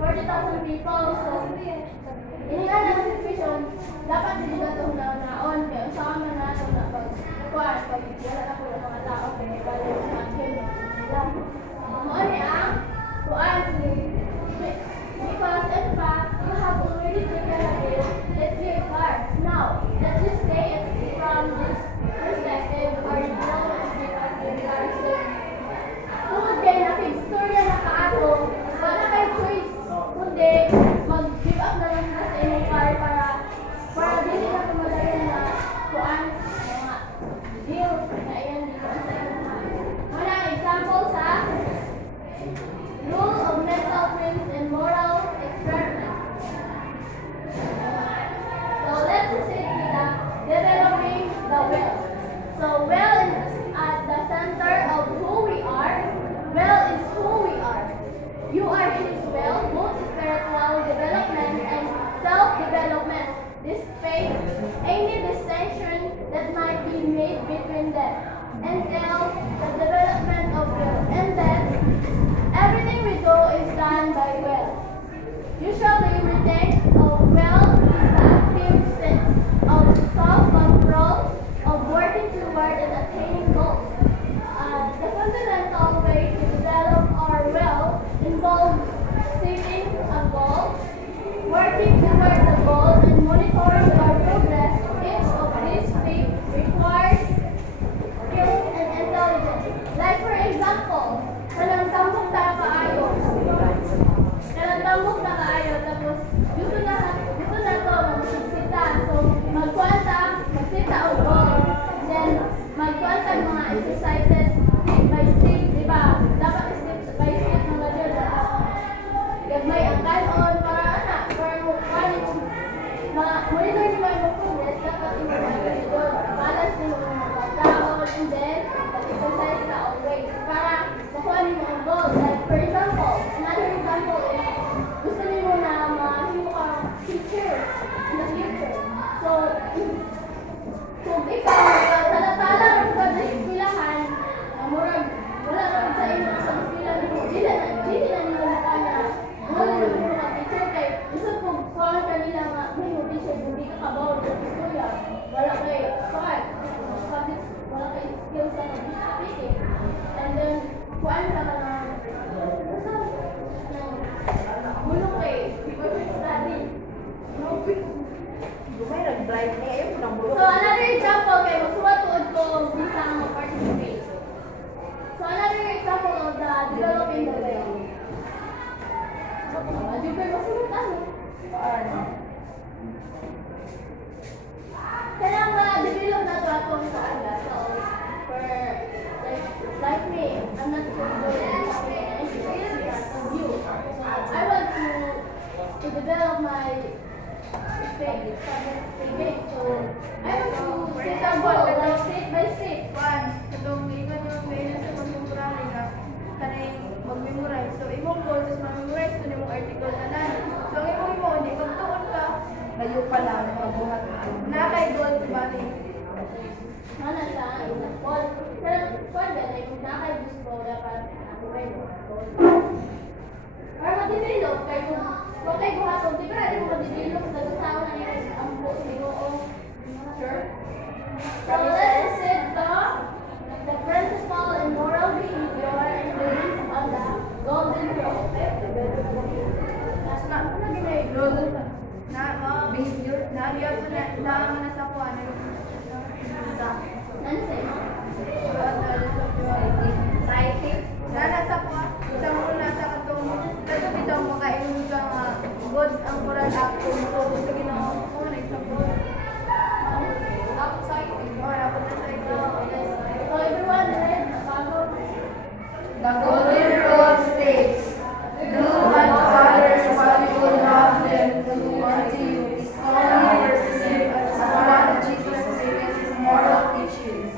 40,000 people. So, ini nga lang situation, dapat din na ito na kaon kaya usaha man nato na pag wala na po ng mga tao pinibalik sa akin. Mo niya kuan because in fact you have already taken a bill. Let's be clear. Now, let's just say it from this perspective or you know let's be regards to tungod kay nakig-storya na kaato, wala kay choice kundi mag-give up na lang na sa inyong car para dili na pumadali na kuan mga deal na iyan dito sa inyong car. Muna example sa rule of mental frames and moral experiment. So let's just say developing the will. So will is at the center of who we are. Will is who we are. You are his will, both spiritual development and self-development. Despite any distinction that might be made between them, until the development of will. And then everything we do is done by will. Usually we think of will is the active sense of self-control, of working toward and attaining goals. The fundamental way to develop our will involves setting a goal, working toward the goal, and monitoring our progress. Each of these three requires skills and intelligence. Like for example, kanang tambok ta kaayo. Kanang tambok ta kaayo tapos gusto na to magsita. So magkwanta, magsita og goal. Then magkwanta mga exercises step by step, di ba? Dapat step by step mga jud. Gagmay ang kanon para mo quality. Monitor niyo yung progress dapat imo balance niyo mga pagkaon and then exercise ka always para makuha niyo ang goals. Like for example, another example is gusto niyo na mahimo ka teacher in the future. So kung ikaw tala-tala rin ka sa eskwelahan, murag wala rin sa inyo sa eskwelahan mo, dili na nila makana wala rin mo ka teacher kay gusto kung kuhaan ka nila nga may mo teacher hindi ka kabawal sa eskwela wala kay kuhaan wala kay skills sa speaking and then kuhaan ka na mulong kay perfect study Dumay nag-drive niya ayun nang bulok. so another example kay magsuwatuod ko bisa mo participate. So another example of the developing the will. Di ba masunod ano? Kaya develop na ito atong sa ala. So for like me, I'm not so good at experience of you. I want to develop my speaking. So I want to set a goal like step by step. Katong iwan yung ngayon sa pag-memorize na kanay mag-memorize. So, imong goal is ma-memorize kung imong article na nan. So, ang imong hindi magtuon ka, layo pa lang, pagbuhat na. Nakay goal, diba ni? Mana siya ang isang goal. Pero, kung ganay, kung nakay gusto, dapat may goal. Or mag-develop, kaya kung kayo buhatong, di ba, rin mag-develop sa kasawa na yung ang buong ginoo. Sure? So, let's set the principle and moral behavior and belief on the golden rule. That's not, ano ginay? Rule. Na, behavior. Na-react na sa kuwan. Ano sa'yo? Society. Na nasa kuwan. Sa mga nasa katong, kato bitaw mo kainong ka nga, God ang moral act kung gusto ginoo. Kung ano yung support. Outside. So, everyone, read the Bible. The golden rule states, do unto others what you would have them do unto you. Is only perceived as one of Jesus' greatest moral teachings.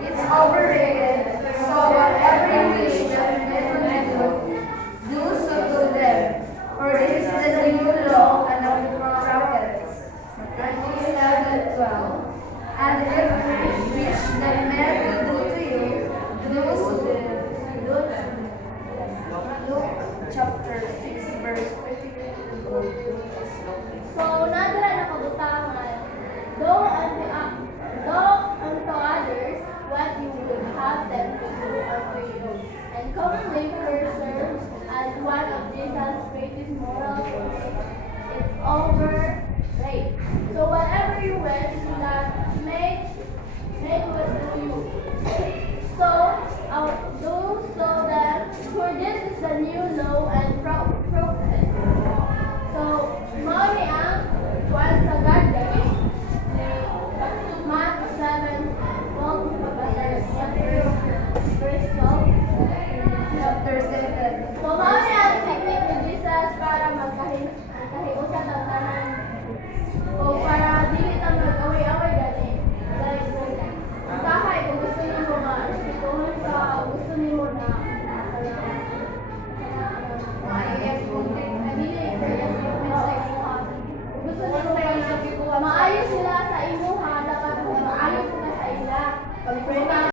It's overrated, so whatever you wish that men may do so to them. For this is the new law and of the prophets. Matthew 7:12. And every wish that men will do to you, do so to them. Luke chapter 6 verse 53. So, nadala na kabutangan, though unto moral it's overrated. So whatever you wish, that make with you. So I'll do so that for this is the new law